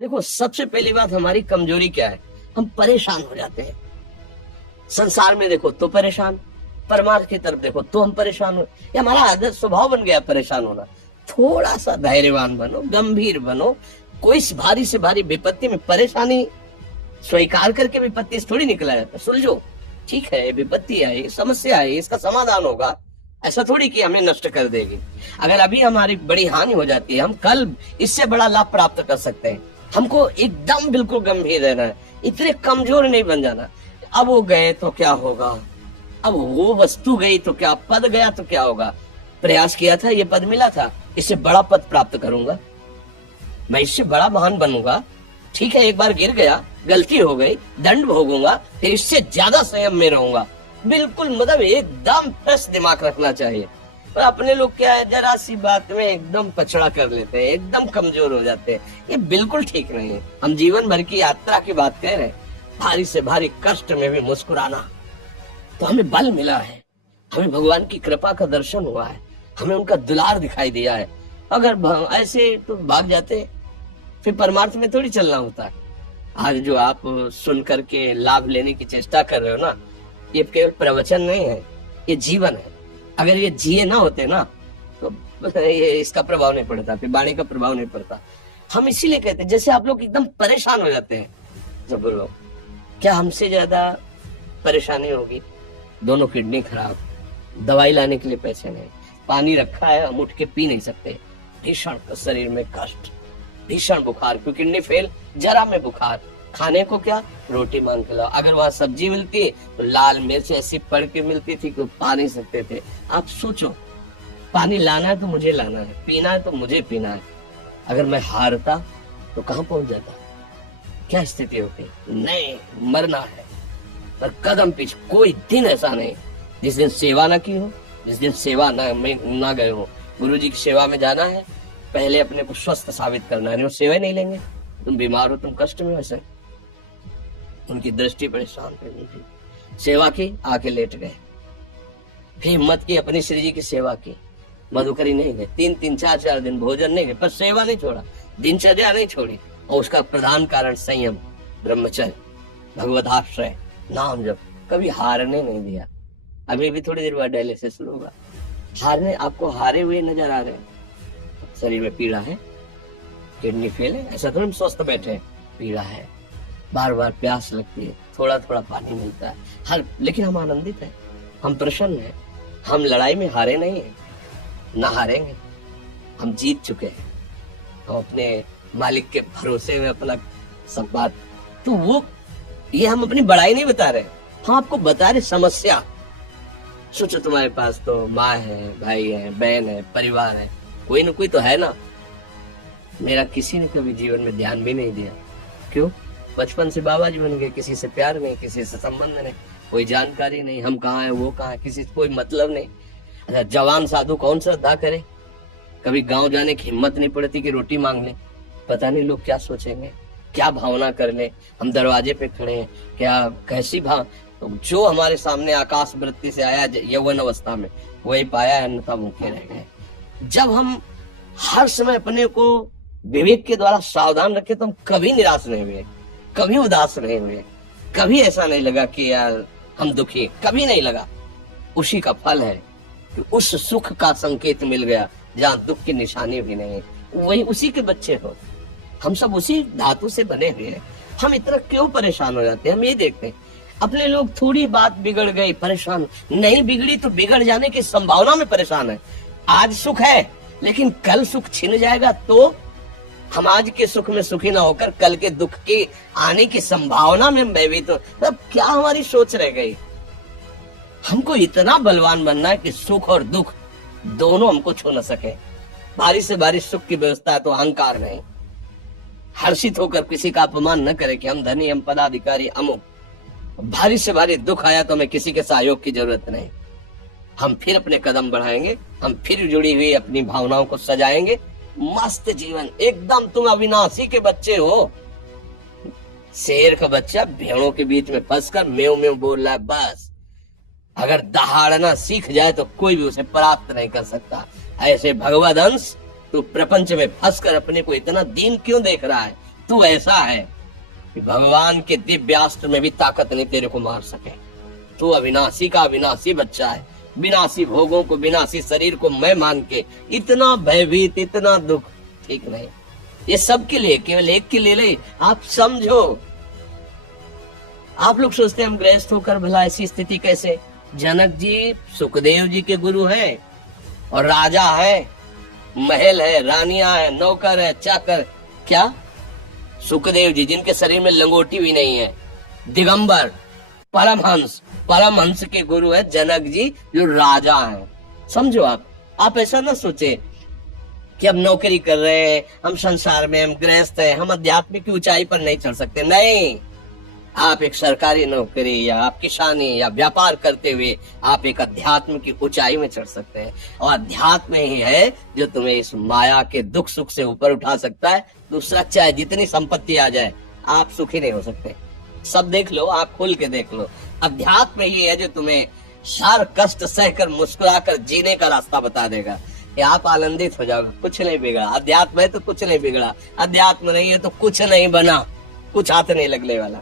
देखो, सबसे पहली बात हमारी कमजोरी क्या है, हम परेशान हो जाते हैं। संसार में देखो तो परेशान, परमार्थ की तरफ देखो तो हम परेशान हो, ये हमारा आदत स्वभाव बन गया परेशान होना। थोड़ा सा धैर्यवान बनो, गंभीर बनो। कोई भारी से भारी विपत्ति में परेशानी स्वीकार करके विपत्ति से थोड़ी निकला जाता, सुलझो। ठीक है, विपत्ति आई, समस्या आई, इसका समाधान होगा। ऐसा थोड़ी कि हमें नष्ट कर देगी। अगर अभी हमारी बड़ी हानि हो जाती है, हम कल इससे बड़ा लाभ प्राप्त कर सकते हैं। हमको एकदम बिल्कुल गंभीर रहना है, इतने कमजोर नहीं बन जाना। अब वो गए तो क्या होगा, अब वो वस्तु गई तो क्या, पद गया तो क्या होगा। प्रयास किया था, ये पद मिला था, इससे बड़ा पद प्राप्त करूंगा, मैं इससे बड़ा महान बनूंगा। ठीक है, एक बार गिर गया, गलती हो गई, दंड भोगूंगा, फिर इससे ज्यादा संयम में रहूंगा। बिल्कुल मतलब एकदम फ्रेश दिमाग रखना चाहिए। और अपने लोग क्या है, जरा सी बात में एकदम पछड़ा कर लेते हैं, एकदम कमजोर हो जाते हैं। ये बिल्कुल ठीक नहीं है। हम जीवन भर की यात्रा की बात कह रहे हैं, भारी से भारी कष्ट में भी मुस्कुराना, तो हमें बल मिला है, हमें भगवान की कृपा का दर्शन हुआ है, हमें उनका दुलार दिखाई दिया है। अगर ऐसे तो भाग जाते, फिर परमार्थ में थोड़ी चलना होता है। आज जो आप सुन करके लाभ लेने की चेष्टा कर रहे हो ना, ये केवल प्रवचन नहीं है, ये जीवन है। अगर ये जिए ना होते ना तो ये इसका प्रभाव नहीं पड़ता, फिर वाणी का प्रभाव नहीं पड़ता। हम इसीलिए कहते हैं, जैसे आप लोग एकदम परेशान हो जाते हैं जब बोलो, क्या हमसे ज्यादा परेशानी होगी। दोनों किडनी खराब, दवाई लाने के लिए पैसे नहीं, पानी रखा है हम उठ के पी नहीं सकते, भीषण शरीर में कष्ट, भीषण बुखार, क्योंकि किडनी फेल, जरा में बुखार, खाने को क्या, रोटी मांग के लाओ। अगर वहां सब्जी मिलती तो लाल मिर्च ऐसी पड़ के मिलती थी कि पा नहीं सकते थे। आप सोचो, पानी लाना है तो मुझे लाना है, पीना है तो मुझे पीना है। अगर मैं हारता तो कहां पहुंच जाता, क्या स्थिति होती। नहीं, मरना है, पर कदम पीछे। कोई दिन ऐसा नहीं जिस दिन सेवा न की हो, जिस दिन सेवा न गए हो। गुरु जी की सेवा में जाना है, पहले अपने को स्वस्थ साबित करना है। वो सेवा नहीं लेंगे, तुम बीमार हो, तुम कष्ट में, वैसे उनकी दृष्टि बड़े शांत थी। सेवा की, आके लेट गए, फिर हिम्मत की, अपनी श्री जी की सेवा की, मधुकरी नहीं गए, 3-4 दिन भोजन नहीं गए, पर सेवा नहीं छोड़ा, दिनचर्या नहीं छोड़ी। और उसका प्रधान कारण संयम, ब्रह्मचर्य, भगवदाश्रय, नाम जप, कभी हारने नहीं दिया। अभी भी थोड़ी देर बाद डायलिसिस शुरू होगा, हारने, आपको हारे हुए नजर आ रहे हैं। शरीर में पीड़ा है, किडनी फेल है, ऐसा तो हम स्वस्थ बैठे हैं, पीड़ा है, बार बार प्यास लगती है, थोड़ा थोड़ा पानी मिलता है, हर, लेकिन हम आनंदित हैं, हम प्रसन्न हैं, हम लड़ाई में हारे नहीं हैं, ना हारेंगे, हम जीत चुके हैं। हम अपने मालिक के भरोसे में अपना सब बात, तो वो, ये हम अपनी बड़ाई नहीं बता रहे, हम आपको बता रहे समस्या। सोचो, तुम्हारे पास तो माँ है, भाई है, बहन है, परिवार है, कोई ना कोई तो है ना। मेरा किसी ने कभी जीवन में ध्यान भी नहीं दिया, क्यों? बचपन से बाबा जी बन गए, किसी से प्यार नहीं, किसी से संबंध नहीं, कोई जानकारी नहीं, हम कहाँ है, वो कहाँ है, किसी से कोई मतलब नहीं। अच्छा, जवान साधु कौन श्रद्धा करे, कभी गांव जाने की हिम्मत नहीं पड़ती कि रोटी मांग ले, पता नहीं लोग क्या सोचेंगे, क्या भावना कर ले। हम दरवाजे पे खड़े हैं, क्या कैसी भाव, तो जो हमारे सामने आकाश वृत्ति से आया यौवन अवस्था में, वही पाया, अन्यथा भूखे रह गए। जब हम हर समय अपने को विवेक के द्वारा सावधान रखे, तो हम कभी निराश नहीं हुए, कभी उदास नहीं हुए, कभी ऐसा नहीं लगा कि यार हम दुखी, कभी नहीं लगा। उसी का फल है कि उस सुख का संकेत मिल गया जहाँ दुख की निशानी भी नहीं, वही उसी के बच्चे हो। हम सब उसी धातु से बने हुए हैं। हम इतना क्यों परेशान हो जाते हैं, हम ये देखते हैं। अपने लोग थोड़ी बात बिगड़ गई, परेशान, नहीं बिगड़ी तो बिगड़ जाने की संभावना में परेशान है। आज सुख है, लेकिन कल सुख छिन जाएगा, तो हम आज के सुख में सुखी ना होकर कल के दुख के आने की संभावना में भयभीत हो, तब क्या हमारी सोच रह गई। हमको इतना बलवान बनना है कि सुख और दुख दोनों हमको छू न सके। भारी से भारी सुख की व्यवस्था है तो अहंकार नहीं, हर्षित होकर किसी का अपमान न करे कि हम धनी, हम पदाधिकारी, अमुक। भारी से भारी दुख आया तो हमें किसी के सहयोग की जरूरत नहीं, हम फिर अपने कदम बढ़ाएंगे, हम फिर जुड़ी हुई अपनी भावनाओं को सजाएंगे। मस्त जीवन एकदम। तुम अविनाशी के बच्चे हो, शेर का बच्चा भेड़ों के बीच में फंसकर मेव मेव बोल रहा है, बस। अगर दहाड़ना सीख जाए तो कोई भी उसे प्राप्त नहीं कर सकता। ऐसे भगवद अंश, तू प्रपंच में फंसकर अपने को इतना दीन क्यों देख रहा है, तू ऐसा है कि भगवान के दिव्यास्त्र में भी ताकत नहीं तेरे को मार सके। तू अविनाशी का अविनाशी बच्चा है, विनाशी भोगों को, विनाशी शरीर को मैं मान के इतना भयभीत, इतना दुख, ठीक नहीं। ये सब के लिए, केवल एक के लिए नहीं। आप समझो, आप लोग सोचते हैं हम गृहस्थ होकर भला ऐसी स्थिति कैसे। जनक जी सुखदेव जी के गुरु हैं और राजा है, महल है, रानियां है, नौकर है, चाकर। क्या सुखदेव जी जिनके शरीर में लंगोटी भी नहीं है, दिगंबर, परमहंस, परमहंस के गुरु है जनक जी जो राजा हैं। समझो आप ऐसा ना सोचे कि हम नौकरी कर रहे हैं, हम संसार में, हम गृहस्थ हैं, हम अध्यात्म की ऊंचाई पर नहीं चढ़ सकते। नहीं, आप एक सरकारी नौकरी या आप किसानी या व्यापार करते हुए आप एक अध्यात्म की ऊंचाई में चढ़ सकते हैं। और अध्यात्म ही है जो तुम्हें इस माया के दुख सुख से ऊपर उठा सकता है। दूसरा, चाहे जितनी संपत्ति आ जाए, आप सुखी नहीं हो सकते। सब देख लो, आप खुल के देख लो। अध्यात्म ही है जो तुम्हें हर कष्ट सहकर मुस्कुराकर जीने का रास्ता बता देगा। कि आप आनंदित हो जाओगे, कुछ नहीं बिगड़ा। अध्यात्म है तो कुछ नहीं बिगड़ा, अध्यात्म नहीं है तो कुछ नहीं बना, कुछ हाथ नहीं लगने वाला।